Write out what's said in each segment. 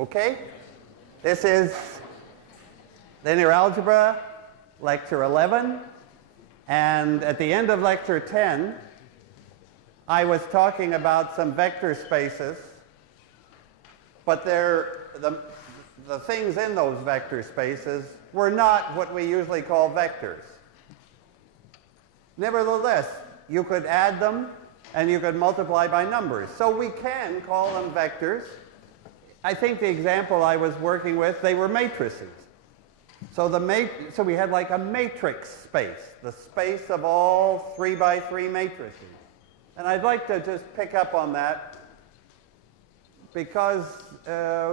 Okay? This is Linear Algebra, Lecture 11. And at the end of Lecture 10, I was talking about some vector spaces, but the things in those vector spaces were not what we usually call vectors. Nevertheless, you could add them and you could multiply by numbers. So we can call them vectors. I think the example I was working with, they were matrices. So we had like a matrix space, the space of all 3 by 3 matrices. And I'd like to just pick up on that because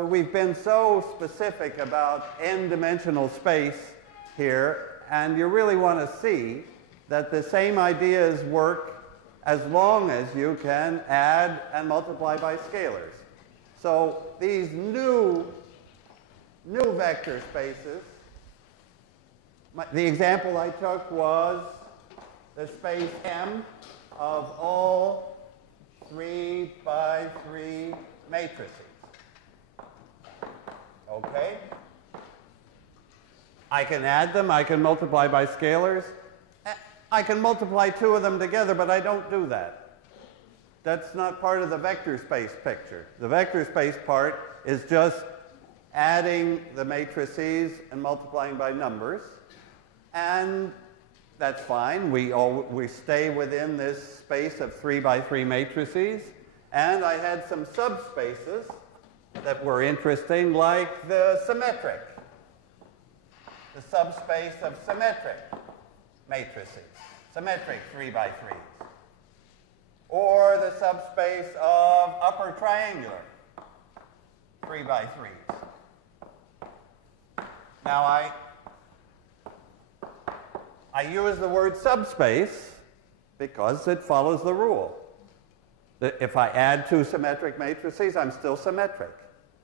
we've been so specific about n-dimensional space here, and you really want to see that the same ideas work as long as you can add and multiply by scalars. So these new vector spaces, the example I took was the space M of all 3 by 3 matrices. Okay? I can add them, I can multiply by scalars. I can multiply 2 of them together, but I don't do that. That's not part of the vector space picture. The vector space part is just adding the matrices and multiplying by numbers. And that's fine. We stay within this space of 3 by 3 matrices. And I had some subspaces that were interesting, like the symmetric, the subspace of symmetric matrices, symmetric 3 by 3s, or the subspace of upper triangular 3 by 3s. Now I use the word subspace because it follows the rule that if I add 2 symmetric matrices, I'm still symmetric.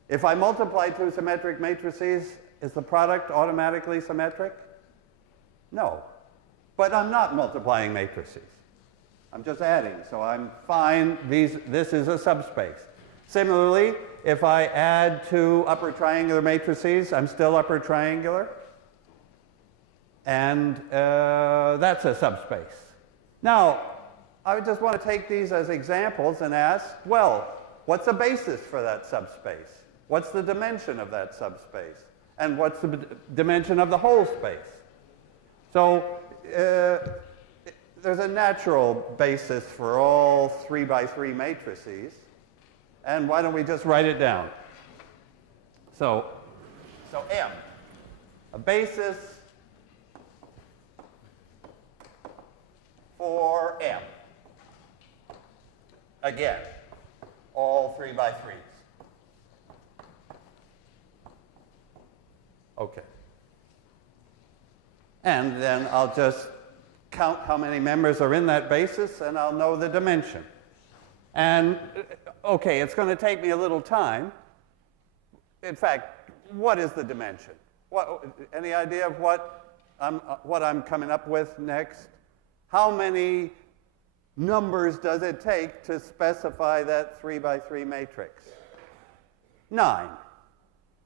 If I multiply 2 symmetric matrices, is the product automatically symmetric? No. But I'm not multiplying matrices. I'm just adding, so I'm fine. This is a subspace. Similarly, if I add 2 upper triangular matrices, I'm still upper triangular. And that's a subspace. Now, I just want to take these as examples and ask, well, what's the basis for that subspace? What's the dimension of that subspace? And what's the dimension of the whole space? So there's a natural basis for all 3 by 3 matrices. And why don't we just write it down? So M, a basis for M. Again, all 3 by 3s. Okay. And then I'll just count how many members are in that basis, and I'll know the dimension. And, okay, it's going to take me a little time. In fact, what is the dimension? Any idea of what I'm coming up with next? How many numbers does it take to specify that 3 by 3 matrix? 9.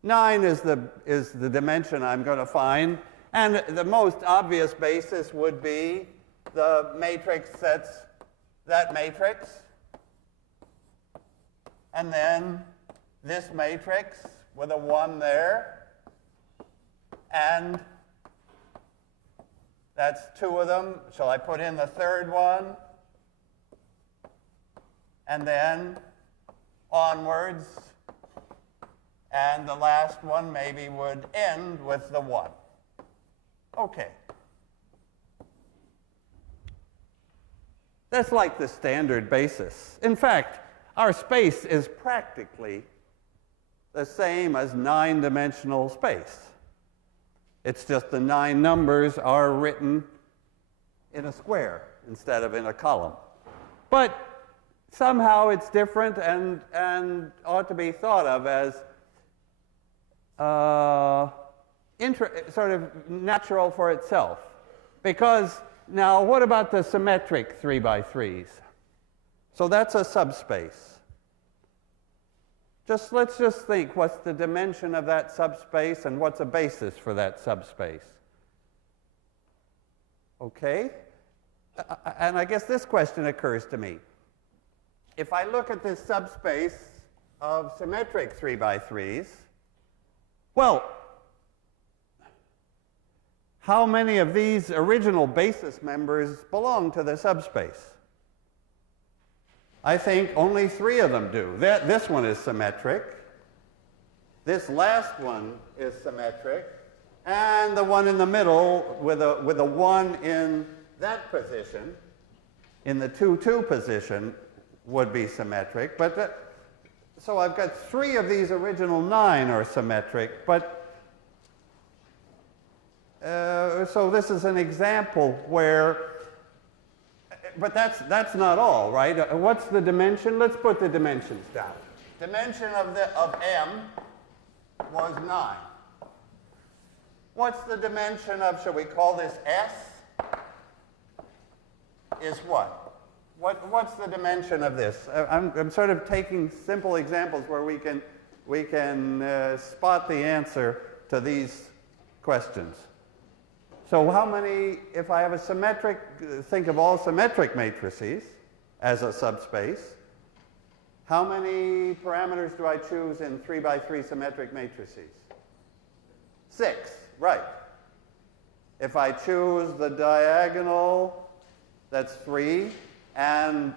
9 is the dimension I'm going to find. And the most obvious basis would be the matrix that's that matrix. And then this matrix with a 1 there. And that's 2 of them. Shall I put in the third one? And then onwards. And the last one maybe would end with the 1. Okay. That's like the standard basis. In fact, our space is practically the same as 9-dimensional space. It's just the 9 numbers are written in a square instead of in a column. But somehow it's different and ought to be thought of as sort of natural for itself. Because now, what about the symmetric 3 by 3s? So that's a subspace. let's just think, what's the dimension of that subspace and what's a basis for that subspace? Okay? And I guess this question occurs to me. If I look at this subspace of symmetric 3×3s, well, how many of these original basis members belong to the subspace? I think only 3 of them do. This one is symmetric. This last one is symmetric. And the one in the middle with a 1 in that position, in the 2, position, would be symmetric. But so I've got 3 of these original 9 are symmetric. But so this is an example where, but that's not all, right? What's the dimension? Let's put the dimensions down. Dimension of M was 9. What's the dimension of, shall we call this S? Is what? What's the dimension of this? I'm sort of taking simple examples where we can spot the answer to these questions. So how many, if I have a symmetric, think of all symmetric matrices as a subspace, how many parameters do I choose in 3×3 symmetric matrices? 6, right. If I choose the diagonal, that's 3, and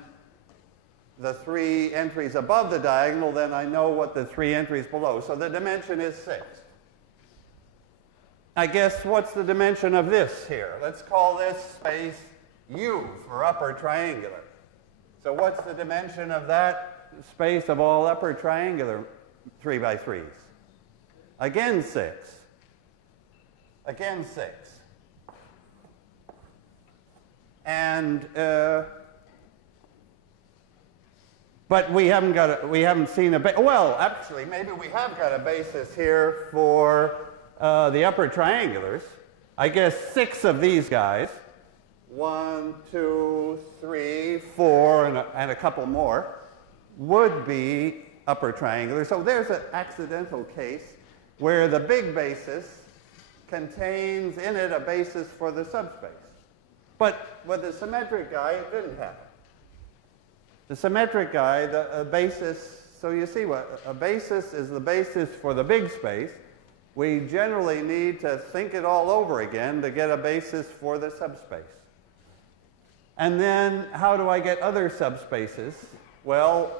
the 3 entries above the diagonal, then I know what the 3 entries below. So the dimension is 6. I guess what's the dimension of this here? Let's call this space U for upper triangular. So what's the dimension of that space of all upper triangular 3×3s? Again 6. Again 6. And but we haven't seen well, actually, maybe we have got a basis here for the upper triangulars. I guess 6 of these guys, 1, 2, 3, 4, and a couple more, would be upper triangular. So there's an accidental case where the big basis contains in it a basis for the subspace. But with the symmetric guy, it didn't happen. The symmetric guy, the basis, so you see what a basis is, the basis for the big space. We generally need to think it all over again to get a basis for the subspace. And then how do I get other subspaces? Well,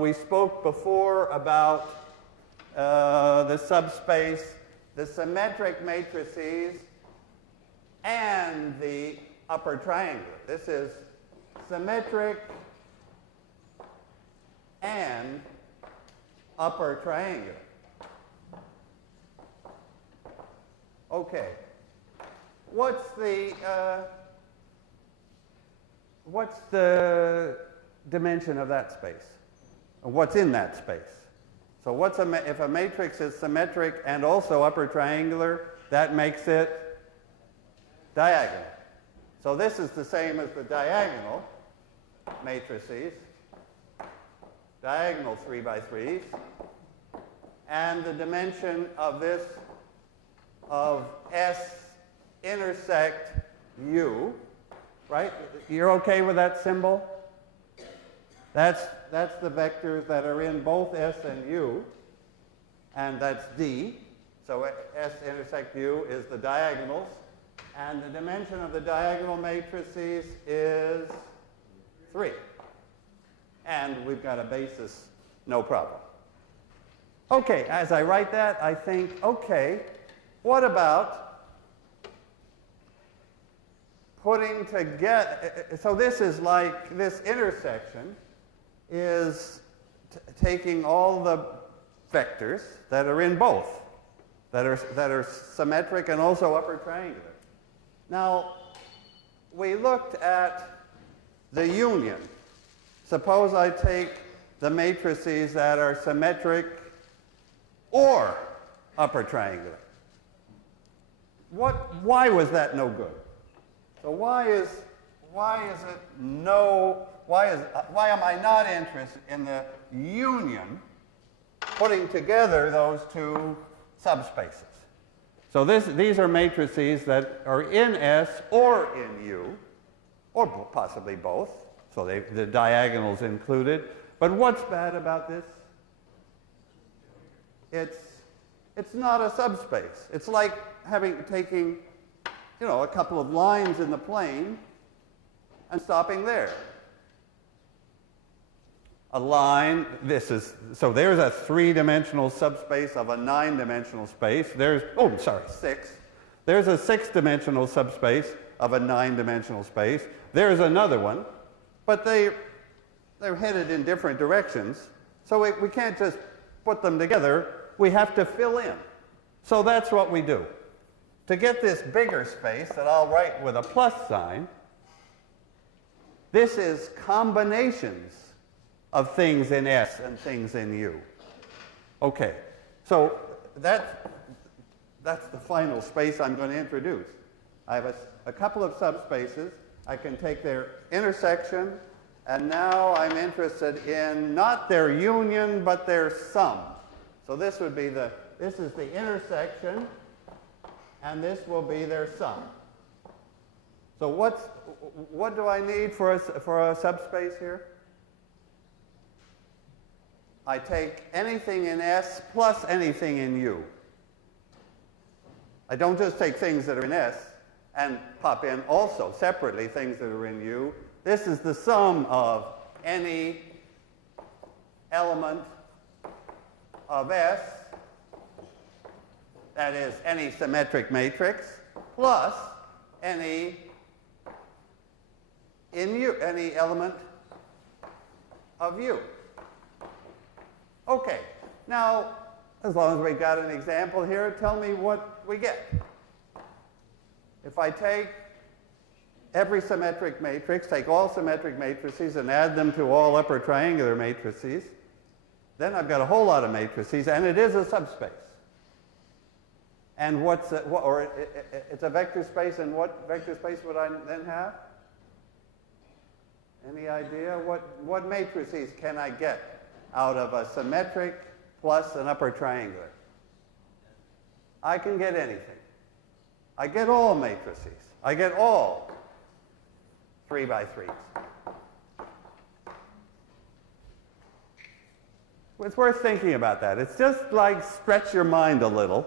we spoke before about the subspace, the symmetric matrices, and the upper triangular. This is symmetric and upper triangular. Okay. What's the dimension of that space? Or what's in that space? So if a matrix is symmetric and also upper triangular, that makes it diagonal. So this is the same as the diagonal matrices, diagonal 3×3s, and the dimension of this of S intersect U, right? You're okay with that symbol? That's the vectors that are in both S and U, and that's D. So S intersect U is the diagonals, and the dimension of the diagonal matrices is 3. And we've got a basis, no problem. Okay, as I write that, I think, okay, what about putting together, so this is like, this intersection is taking all the vectors that are in both, that are symmetric and also upper triangular. Now, we looked at the union. Suppose I take the matrices that are symmetric or upper triangular. Why was that no good? So why am I not interested in the union putting together those two subspaces. So these are matrices that are in S or in U, or possibly both. So the diagonals included. But what's bad about this? It's not a subspace. It's like taking, a couple of lines in the plane and stopping there. A line, so there's a three-dimensional subspace of a nine-dimensional space. Six. There's a six-dimensional subspace of a nine-dimensional space. There's another one, but they're headed in different directions, so we can't just put them together. We have to fill in. So that's what we do. To get this bigger space that I'll write with a plus sign, this is combinations of things in S and things in U. Okay, so that's the final space I'm going to introduce. I have a couple of subspaces. I can take their intersection, and now I'm interested in not their union, but their sum. So this would be this is the intersection, and this will be their sum. So what do I need for a subspace here? I take anything in S plus anything in U. I don't just take things that are in S and pop in also separately things that are in U. This is the sum of any element of S, that is any symmetric matrix, plus any element of U. Okay, now, as long as we've got an example here, tell me what we get. If I take every symmetric matrix, take all symmetric matrices and add them to all upper triangular matrices, then I've got a whole lot of matrices, and it is a subspace. And it's a vector space, and what vector space would I then have? Any idea? What matrices can I get out of a symmetric plus an upper triangular? I can get anything. I get all matrices. I get all 3 by 3s. It's worth thinking about that. It's just like stretch your mind a little,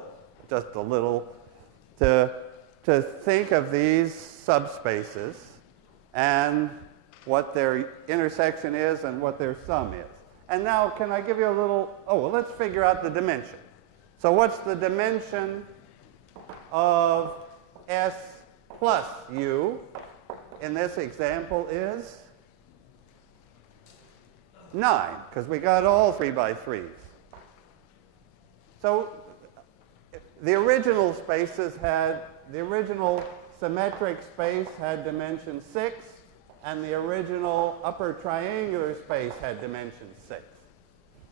just a little, to think of these subspaces and what their intersection is and what their sum is. And now, can I give you a little, let's figure out the dimension. So what's the dimension of S plus U in this example is 9, because we got all 3 by 3s. So the original symmetric space had dimension 6, and the original upper triangular space had dimension 6.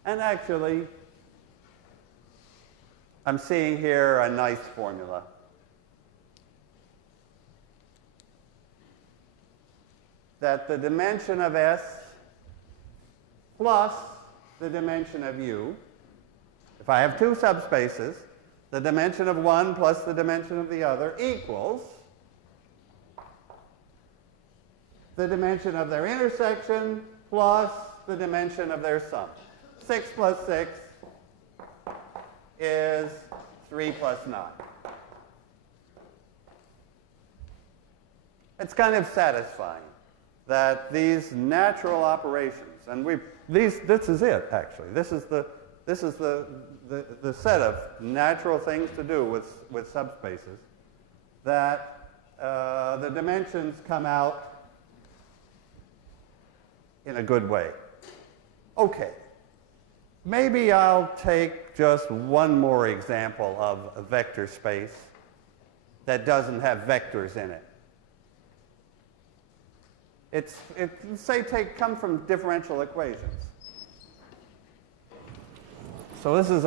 And actually, I'm seeing here a nice formula. That the dimension of S plus the dimension of U, if I have two subspaces, the dimension of one plus the dimension of the other equals the dimension of their intersection plus the dimension of their sum. 6 plus 6 is 3 plus 9. It's kind of satisfying that these natural operations, and this is it actually. This is the set of natural things to do with subspaces, that the dimensions come out in a good way. Okay, maybe I'll take just one more example of a vector space that doesn't have vectors in it. Come from differential equations. So this is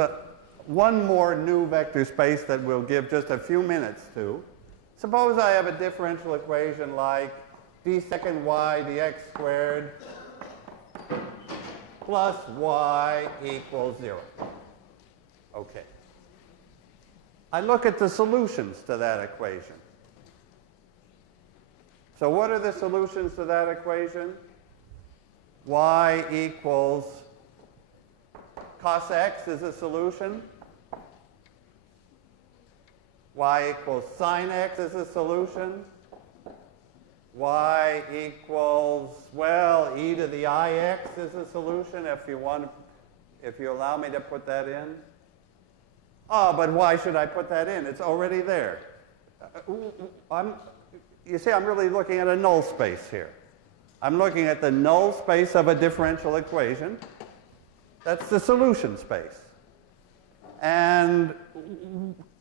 one more new vector space that we'll give just a few minutes to. Suppose I have a differential equation like d second y dx squared plus y equals 0. Okay. I look at the solutions to that equation. So what are the solutions to that equation? Y equals cos x is a solution. Y equals sine x is a solution. Y equals, well, e to the ix is a solution if you allow me to put that in. Oh, but why should I put that in? It's already there. You see, I'm really looking at a null space here. I'm looking at the null space of a differential equation. That's the solution space. And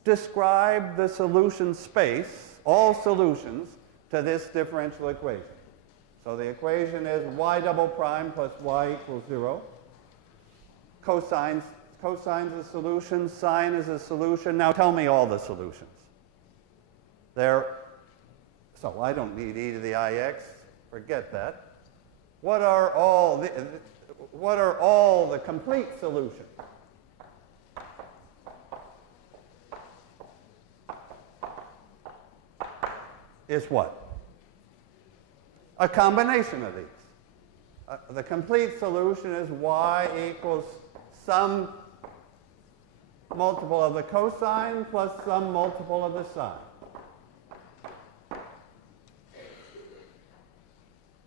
describe the solution space, all solutions, to this differential equation. So the equation is y double prime plus y equals 0. Cosine's a solution, sine is a solution. Now tell me all the solutions. So I don't need e to the ix, forget that. What are all the complete solutions? Is what? A combination of these. The complete solution is y equals some multiple of the cosine plus some multiple of the sine.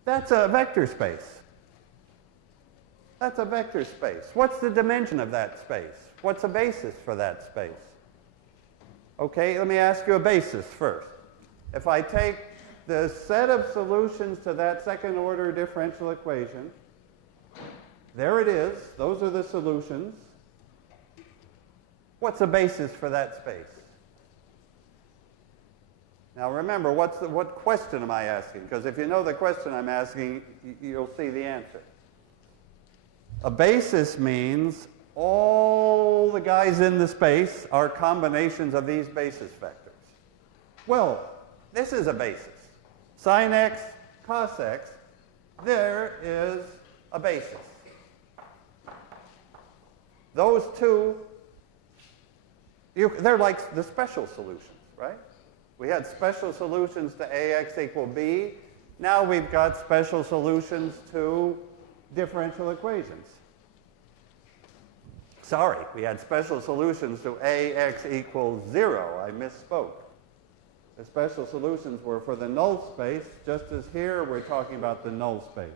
That's a vector space. That's a vector space. What's the dimension of that space? What's a basis for that space? Okay, let me ask you a basis first. If I take the set of solutions to that second order differential equation, there it is. Those are the solutions. What's a basis for that space? Now remember, what question am I asking? Because if you know the question I'm asking, you'll see the answer. A basis means all the guys in the space are combinations of these basis vectors. Well, this is a basis. Sine x, cos x, there is a basis. Those two, they're like the special solutions, right? We had special solutions to ax equal b. Now we've got special solutions to differential equations. Sorry, we had special solutions to ax equals 0. I misspoke. The special solutions were for the null space, just as here we're talking about the null space.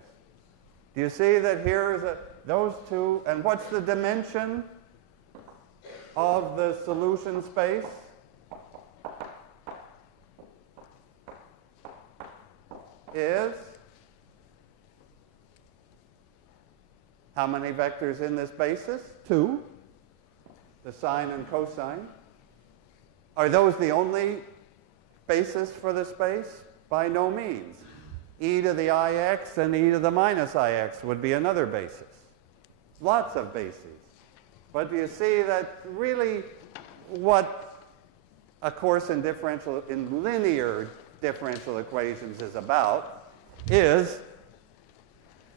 Do you see that here is those two, and what's the dimension of the solution space? Is how many vectors in this basis? 2. The sine and cosine. Are those the only basis for the space? By no means. E to the ix and e to the minus ix would be another basis. Lots of bases. But do you see that really what a course in linear differential equations is about is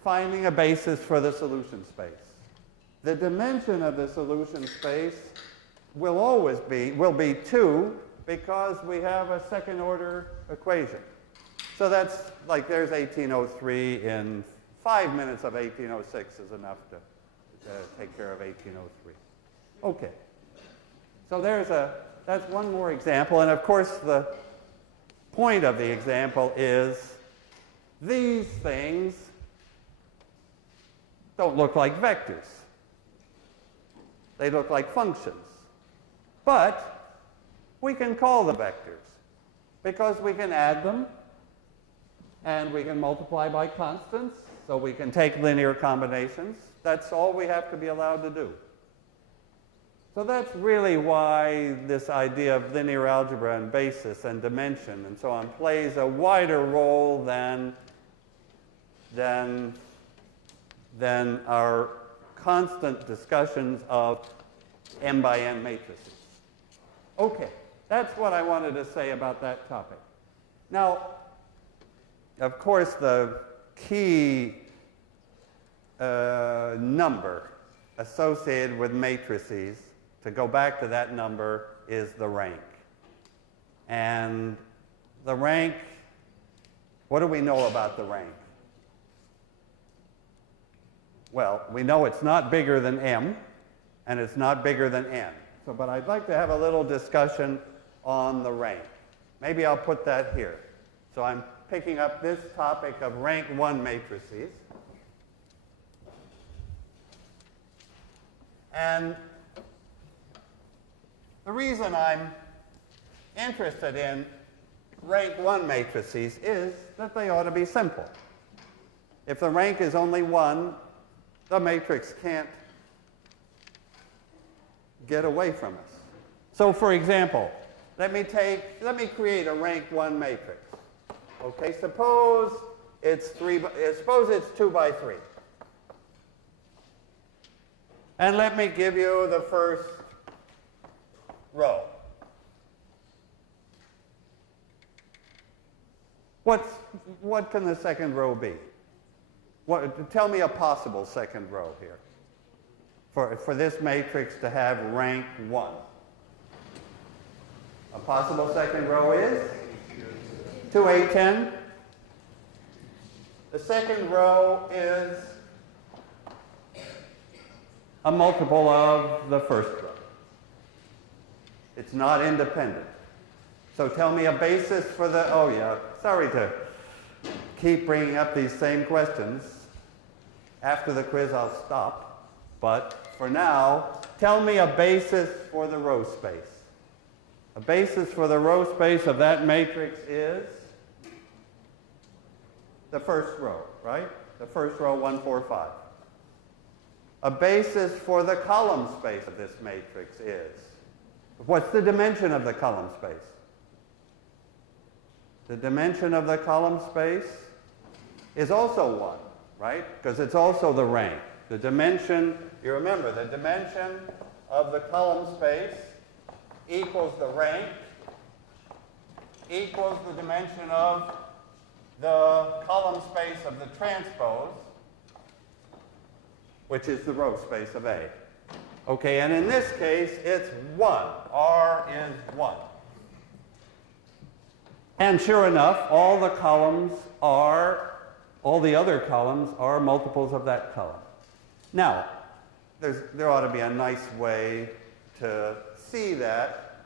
finding a basis for the solution space. The dimension of the solution space will be 2 because we have a second order equation. So that's like there's 1803 in 5 minutes of 1806 is enough to take care of 1803. Okay. So that's one more example, and of course the point of the example is these things don't look like vectors. They look like functions. But we can call them vectors because we can add them and we can multiply by constants, so we can take linear combinations. That's all we have to be allowed to do. So that's really why this idea of linear algebra and basis and dimension and so on plays a wider role than our constant discussions of m by n matrices. Okay, that's what I wanted to say about that topic. Now, of course, the key number associated with matrices to go back to that number, is the rank. And the rank, what do we know about the rank? Well, we know it's not bigger than m, and it's not bigger than n. So, but I'd like to have a little discussion on the rank. Maybe I'll put that here. So I'm picking up this topic of rank 1 matrices. And the reason I'm interested in rank 1 matrices is that they ought to be simple. If the rank is only 1, the matrix can't get away from us. So for example, let me create a rank 1 matrix. Okay, suppose it's 2 by 3. And let me give you the first row. What can the second row be? Tell me a possible second row here for this matrix to have rank 1. A possible second row is 2, 8, 10. The second row is a multiple of the first row. It's not independent. So tell me a basis for the, oh yeah, sorry to keep bringing up these same questions. After the quiz I'll stop, but for now, tell me a basis for the row space. A basis for the row space of that matrix is the first row, right? The first row, 1, 4, 5. A basis for the column space of this matrix is, what's the dimension of the column space? The dimension of the column space is also 1, right? Because it's also the rank. The dimension, you remember, the dimension of the column space equals the rank equals the dimension of the column space of the transpose, which is the row space of A. Okay, and in this case, it's 1. R is 1. And sure enough, all the other columns are multiples of that column. Now, there ought to be a nice way to see that,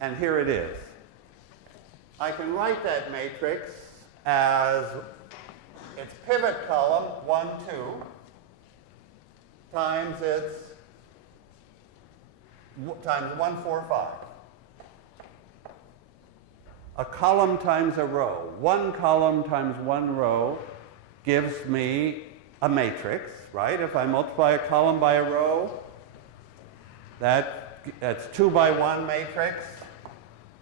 and here it is. I can write that matrix as its pivot column, 1, 2, times 1, 4, 5. A column times a row. One column times one row gives me a matrix, right? If I multiply a column by a row, that's 2 by 1 matrix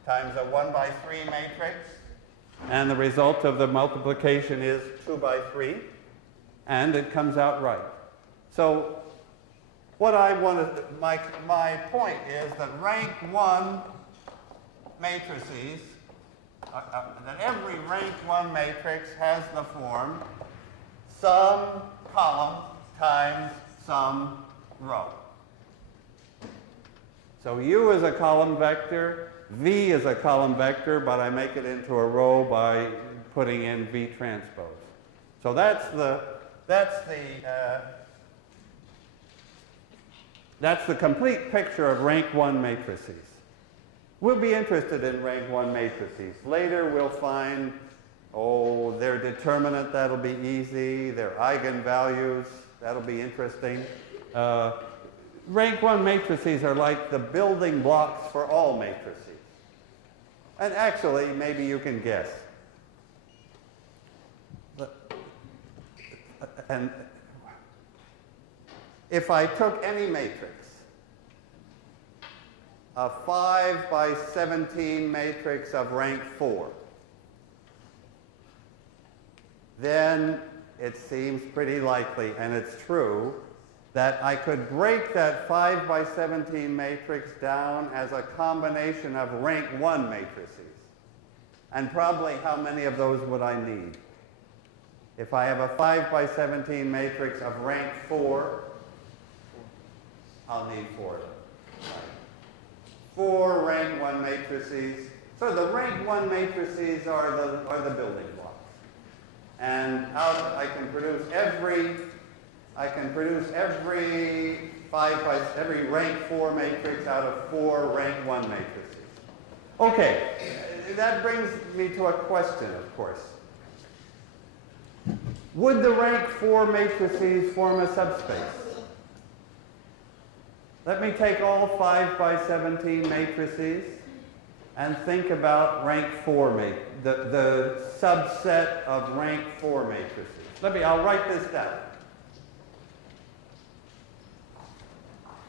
times a 1 by 3 matrix. And the result of the multiplication is 2 by 3. And it comes out right. So what I want to, my point is that rank 1 matrices, that every rank 1 matrix has the form some column times some row. So U is a column vector, V is a column vector, but I make it into a row by putting in V transpose. So that's the complete picture of rank 1 matrices. We'll be interested in rank 1 matrices. Later we'll find, their determinant, that'll be easy, their eigenvalues, that'll be interesting. Rank 1 matrices are like the building blocks for all matrices. And actually, maybe you can guess. And if I took any matrix, a 5 by 17 matrix of rank 4, then it seems pretty likely, and it's true, that I could break that 5 by 17 matrix down as a combination of rank 1 matrices. And probably how many of those would I need? If I have a 5 by 17 matrix of rank 4, I'll need 4 of them. 4 rank 1 matrices. So the rank 1 matrices are the building blocks. And out I can produce every every rank 4 matrix out of 4 rank 1 matrices. Okay, that brings me to a question, of course. Would the rank 4 matrices form a subspace? Let me take all 5 by 17 matrices and think about rank 4 the subset of rank 4 matrices. I'll write this down.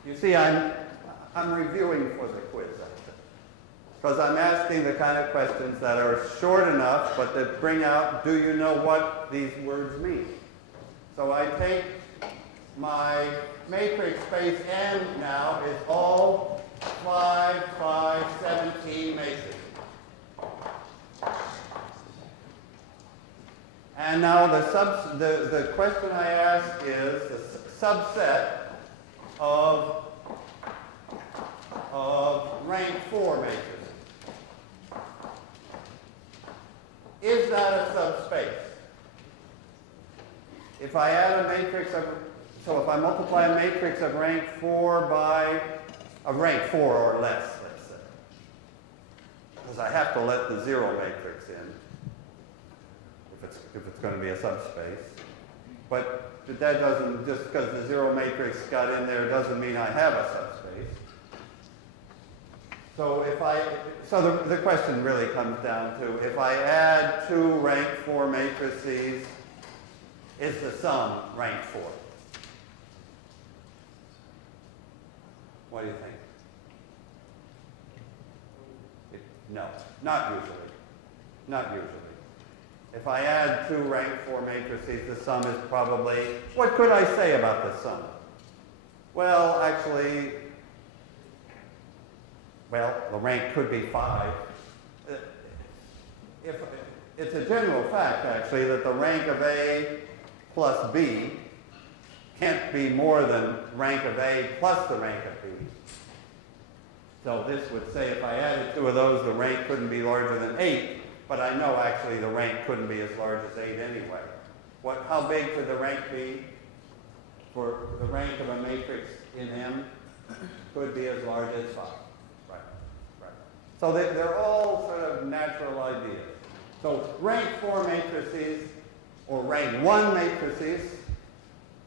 You see, I'm reviewing for the quiz, because I'm asking the kind of questions that are short enough, but that bring out, do you know what these words mean? So I take my matrix space M now is all 5 by 17 matrices. And now the question I ask is the subset of rank 4 matrices. Is that a subspace? If I add a matrix of, so if I multiply a matrix of rank 4 by a rank 4 or less, let's say, because I have to let the 0 matrix in if it's going to be a subspace. But that doesn't, just because the 0 matrix got in there doesn't mean I have a subspace. So the question really comes down to, if I add 2 rank 4 matrices, is the sum rank 4? What do you think? No, not usually. Not usually. If I add 2 rank 4 matrices, the sum is probably, what could I say about the sum? Well, actually, the rank could be 5. It's a general fact, actually, that the rank of A plus B can't be more than rank of A plus the rank of B. So this would say if I added 2 of those, the rank couldn't be larger than 8. But I know actually the rank couldn't be as large as 8 anyway. How big could the rank be? For the rank of a matrix in M could be as large as 5. Right. So they're all sort of natural ideas. So rank 4 matrices or rank 1 matrices,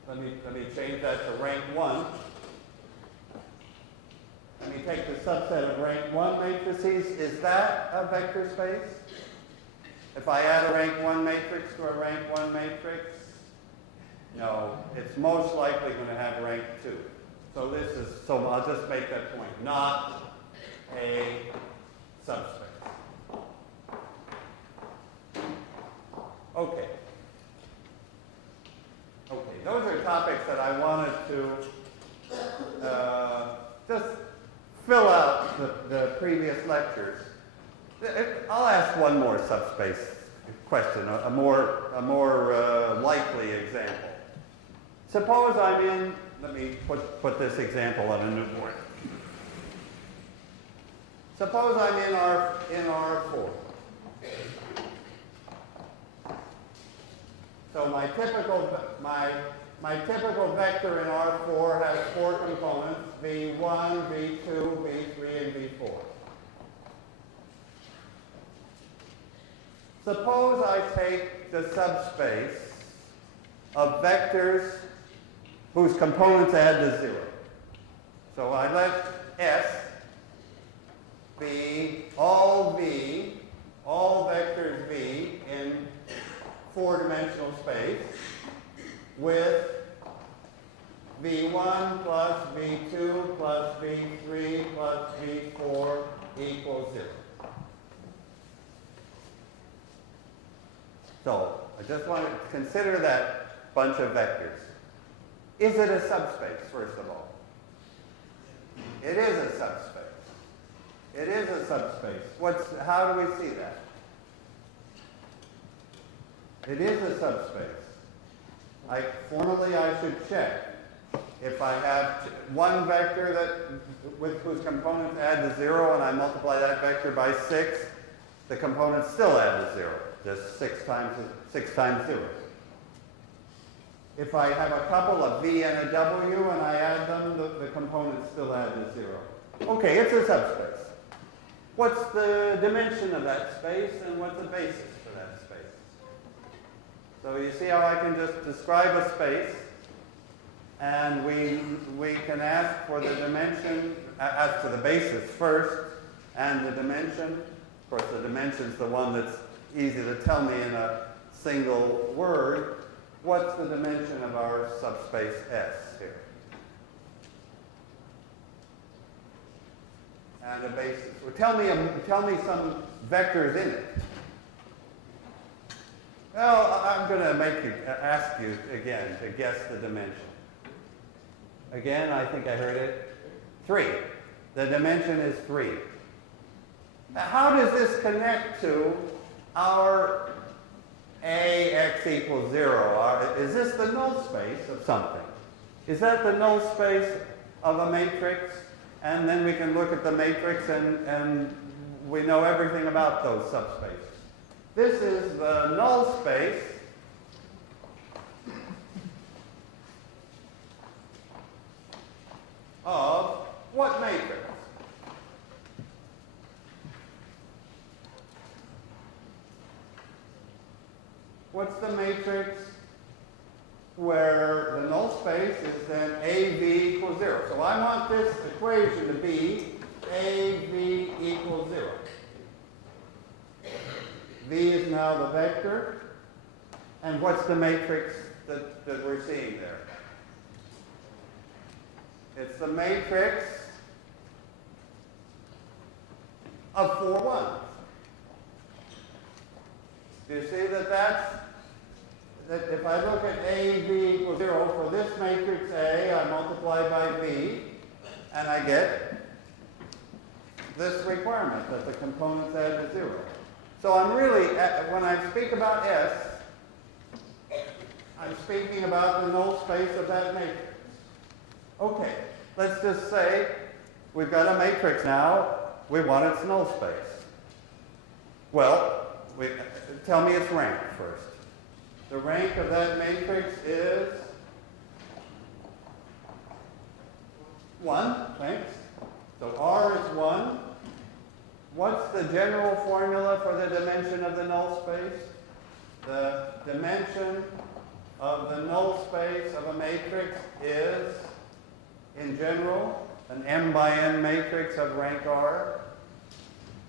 let me change that to rank 1. Let me take the subset of rank 1 matrices. Is that a vector space? If I add a rank 1 matrix to a rank 1 matrix, no, it's most likely going to have rank 2. So I'll just make that point. Not a subspace. Okay. Those are topics that I wanted to just fill out the previous lectures. I'll ask one more subspace question, a more likely example. Suppose I'm in, let me put this example on a new board. Suppose I'm in R4. So my typical vector in R4 has 4 components, V1, V2, V3, and V4. Suppose I take the subspace of vectors whose components add to 0. So I let S be all vectors V in 4-dimensional space with V1 plus V2 plus V3 plus V4 equals 0. So I just want to consider that bunch of vectors. Is it a subspace, first of all? It is a subspace. It is a subspace. How do we see that? It is a subspace. Formally I should check. If I have one vector with whose components add to 0, and I multiply that vector by 6, the components still add to 0, just 6 times 0. If I have a couple of v and a w and I add them, the components still add to 0. Okay, it's a subspace. What's the dimension of that space and what's the basis for that space? So you see how I can just describe a space, and we can ask for the dimension, ask for the basis first, and the dimension. Of course, the dimension is the one that's easy to tell me in a single word. What's the dimension of our subspace S here? And a basis. Well, tell me some vectors in it. Well, I'm going to ask you again to guess the dimension. Again, I think I heard it. 3. The dimension is 3. Now, how does this connect to our AX equals 0? Is this the null space of something? Is that the null space of a matrix? And then we can look at the matrix and we know everything about those subspaces. This is the null space of what matrix? What's the matrix where the null space is then AV equals 0? So I want this equation to be AV equals 0. V is now the vector. And what's the matrix that we're seeing there? It's the matrix of 4 ones. Do you see that if I look at AV equals 0 for this matrix A, I multiply by V, and I get this requirement that the components add to 0. So I'm really, when I speak about S, I'm speaking about the null space of that matrix. Okay, let's just say we've got a matrix now. We want its null space. Well, tell me its rank first. The rank of that matrix is 1, thanks. So R is 1. What's the general formula for the dimension of the null space? The dimension of the null space of a matrix is, in general, an m by n matrix of rank R.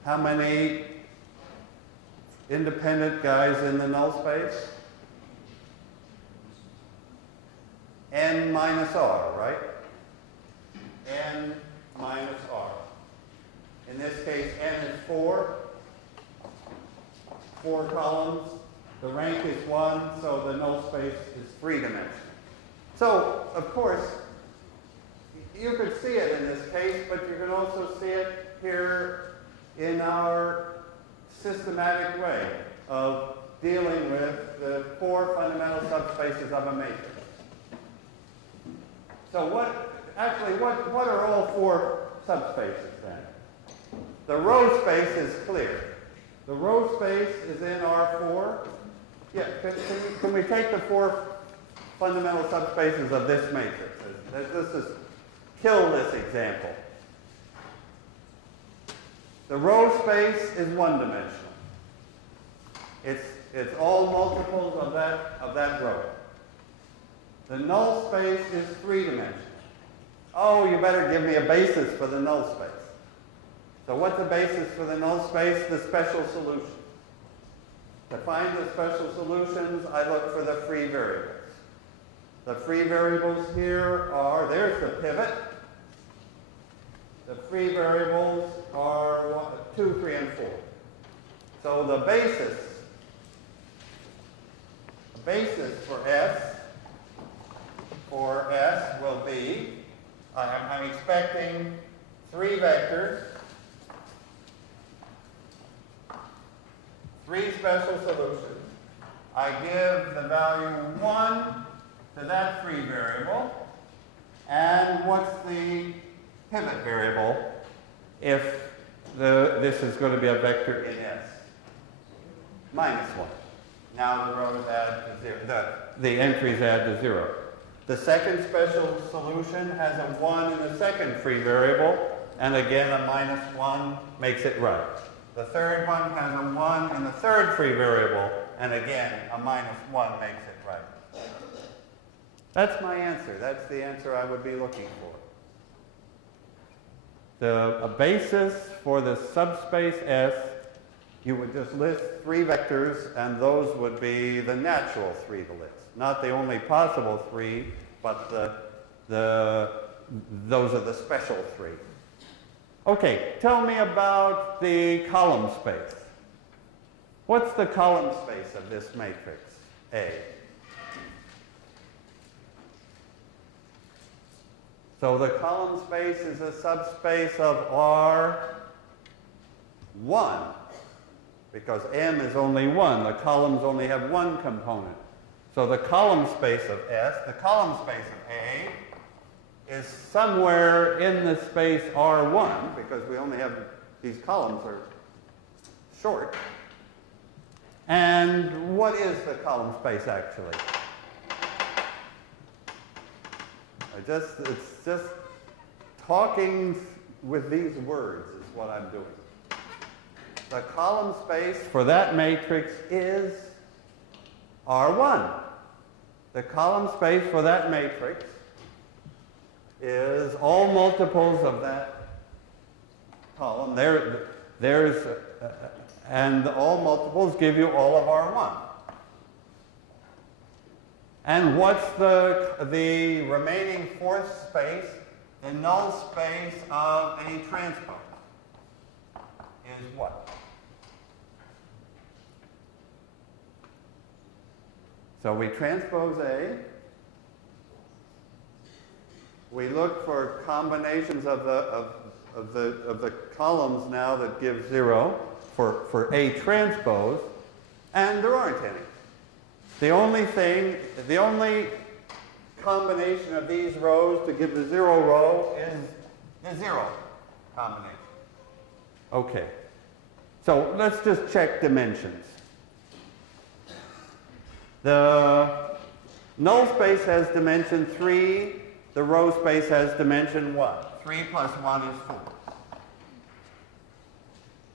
How many independent guys in the null space? N minus R, right? N minus R. In this case, N is 4. 4 columns. The rank is 1, so the null space is 3-dimensional. So, of course, you could see it in this case, but you can also see it here in our systematic way of dealing with the 4 fundamental subspaces of a matrix. So what are all 4 subspaces then? The row space is clear. The row space is in R4. Yeah, can we take the 4 fundamental subspaces of this matrix? Let's just kill this example. The row space is 1-dimensional. It's all multiples of that row. The null space is 3-dimensional. Oh, you better give me a basis for the null space. So what's the basis for the null space? The special solution. To find the special solutions, I look for the free variables. The free variables here are, there's the pivot. The free variables are 2, 3, and 4. So the basis for S will be, I'm expecting 3 vectors, 3 special solutions. I give the value 1 to that free variable, And what's the pivot variable if this is going to be a vector in S? -1. Now the rows add to 0. The entries add to 0. The second special solution has a 1 in the second free variable, and again a -1 makes it right. The third one has a 1 in the third free variable, and again a -1 makes it right. That's my answer. That's the answer I would be looking for. A basis for the subspace S, you would just list 3 vectors, and those would be the natural 3 to list. Not the only possible 3, but those are the special 3. Okay, tell me about the column space. What's the column space of this matrix, A? So the column space is a subspace of R1, because M is only 1. The columns only have 1 component. So the column space of S, the column space of A, is somewhere in the space R1, because we only have, these columns are short. And what is the column space actually? It's just talking with these words is what I'm doing. The column space for that matrix is R1. The column space for that matrix is all multiples of that column. And all multiples give you all of R1. And what's the remaining fourth space? The null space of A transpose is what? So we transpose A. We look for combinations of the columns now that give 0 for A transpose, and there aren't any. The only combination of these rows to give the 0 row is the 0 combination. Okay. So let's just check dimensions. The null space has dimension 3. The row space has dimension 1. 3 plus 1 is 4.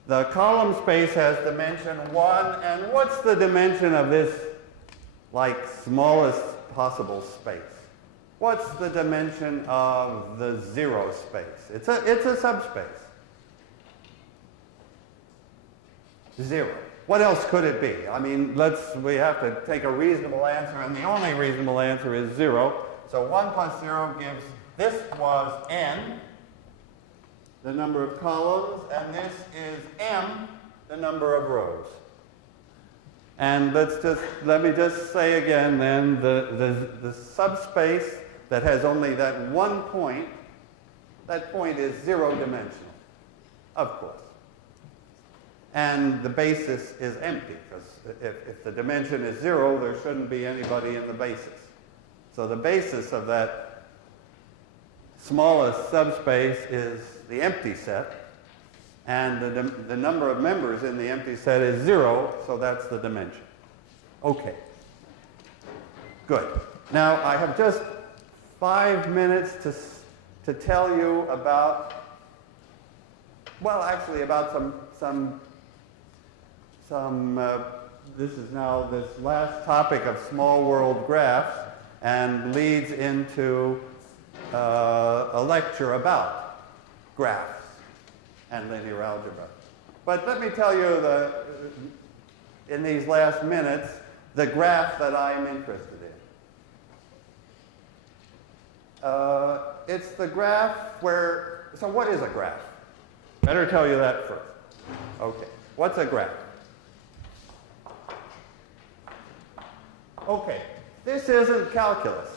The column space has dimension 1. And what's the dimension of this, like, smallest possible space? What's the dimension of the 0 space? It's a subspace. 0. What else could it be? I mean, we have to take a reasonable answer, and the only reasonable answer is 0. So 1 plus 0 gives, this was n, the number of columns, and this is m, the number of rows. And let me just say again then, the subspace that has only that one point, that point is 0 dimensional, of course. And the basis is empty, because if the dimension is 0, there shouldn't be anybody in the basis. So the basis of that smallest subspace is the empty set, and the number of members in the empty set is 0, so that's the dimension. Okay. Good. Now, I have just 5 minutes to tell you about, well, actually about this is now this last topic of small world graphs, and leads into a lecture about graphs and linear algebra. But let me tell you, in these last minutes, the graph that I'm interested in. It's the graph where, so what is a graph? Better tell you that first. Okay, what's a graph? Okay, this isn't calculus.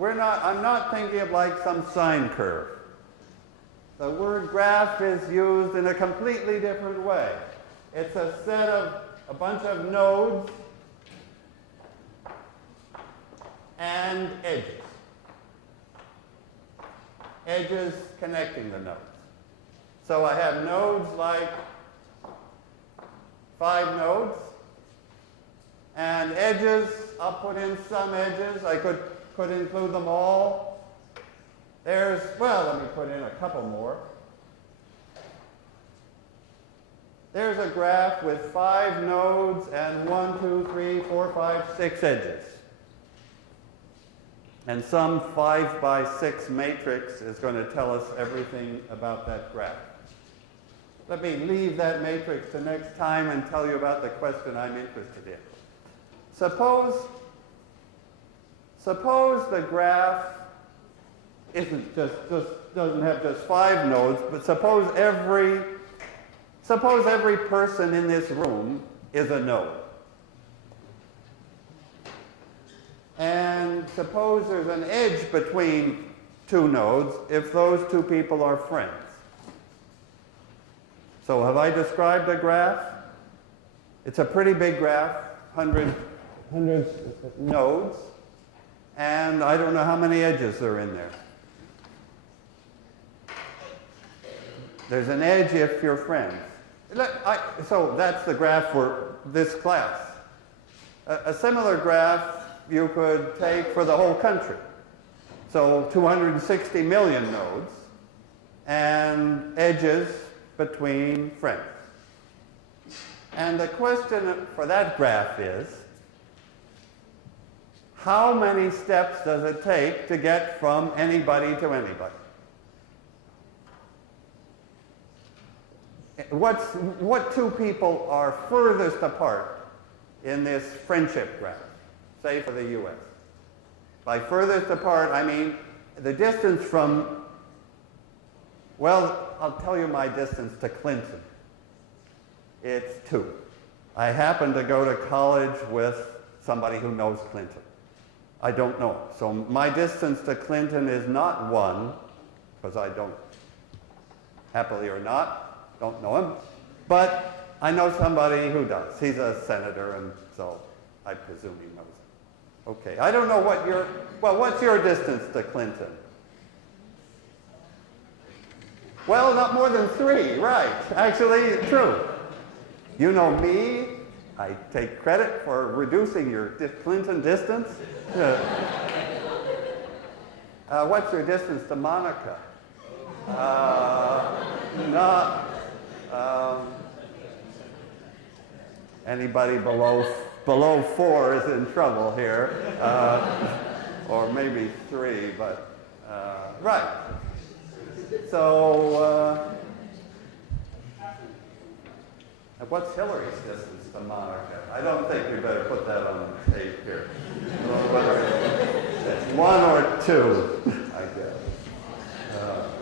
I'm not thinking of like some sine curve. The word graph is used in a completely different way. It's a set of a bunch of nodes and edges. edges connecting the nodes. So I have nodes like 5 nodes, and edges, I'll put in some edges. I could include them all. There's, well, let me put in a couple more. There's a graph with 5 nodes and 1, 2, 3, 4, 5, 6 edges. And some 5 by 6 matrix is going to tell us everything about that graph. Let me leave that matrix to next time and tell you about the question I'm interested in. Suppose the graph isn't doesn't have just 5 nodes, but suppose every person in this room is a node. And suppose there's an edge between 2 nodes if those 2 people are friends. So have I described a graph? It's a pretty big graph, hundreds nodes, and I don't know how many edges are in there. There's an edge if you're friends. So that's the graph for this class. A similar graph you could take for the whole country. So 260 million nodes and edges between friends. And the question for that graph is, how many steps does it take to get from anybody to anybody? What 2 people are furthest apart in this friendship graph, say for the US? By furthest apart, I mean the distance from, well, I'll tell you my distance to Clinton. It's 2. I happen to go to college with somebody who knows Clinton. I don't know him. So my distance to Clinton is not 1, because I don't, happily or not, don't know him. But I know somebody who does. He's a senator, and so I presume he knows him. Okay, I don't know what's your distance to Clinton? Well, not more than 3, right. Actually, true. You know me. I take credit for reducing your Clinton distance. What's your distance to Monica? Anybody below 4 is in trouble here, or maybe 3, but right. So, what's Hillary's distance to Monica? I don't think we better put that on the tape here. Whether it's 1 or 2, I guess.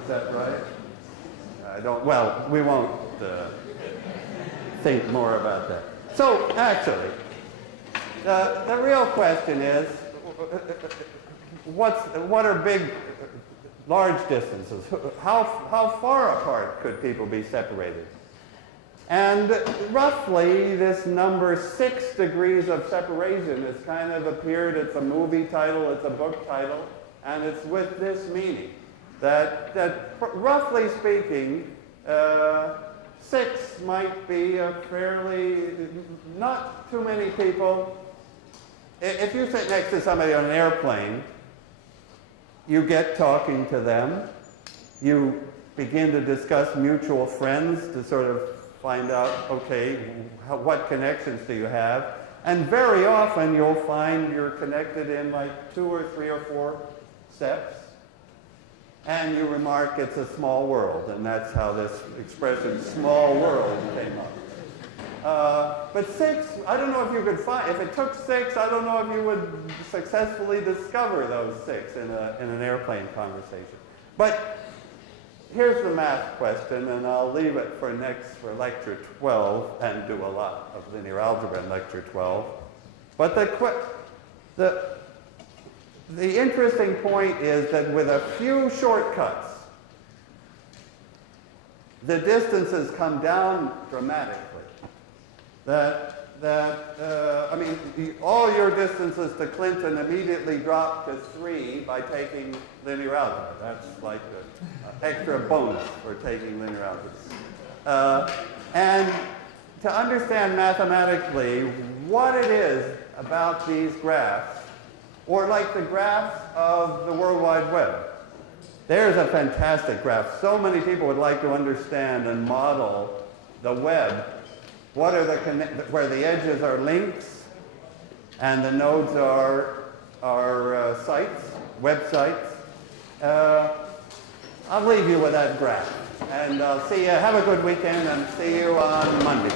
Is that right? I don't. Well, we won't think more about that. So, actually, the real question is, what are big, large distances? How far apart could people be separated? And roughly, this number 6 degrees of separation has kind of appeared. It's a movie title, it's a book title, and it's with this meaning, that roughly speaking, 6 might be a fairly, not too many people. If you sit next to somebody on an airplane, you get talking to them. You begin to discuss mutual friends to sort of find out, okay, what connections do you have? And very often you'll find you're connected in like 2 or 3 or 4 steps. And you remark it's a small world, and that's how this expression, small world, came up. But 6, I don't know if you could find, if it took 6, I don't know if you would successfully discover those 6 in an airplane conversation. But here's the math question, and I'll leave it for lecture 12, and do a lot of linear algebra in lecture 12. But the interesting point is that with a few shortcuts, the distances come down dramatically. That I mean, all your distances to Clinton immediately drop to 3 by taking linear algebra. That's like an extra bonus for taking linear algebra. And to understand mathematically what it is about these graphs, or like the graphs of the World Wide Web. There's a fantastic graph. So many people would like to understand and model the web. What are where the edges are links and the nodes are sites, websites. I'll leave you with that graph. And I'll see you. Have a good weekend and see you on Monday.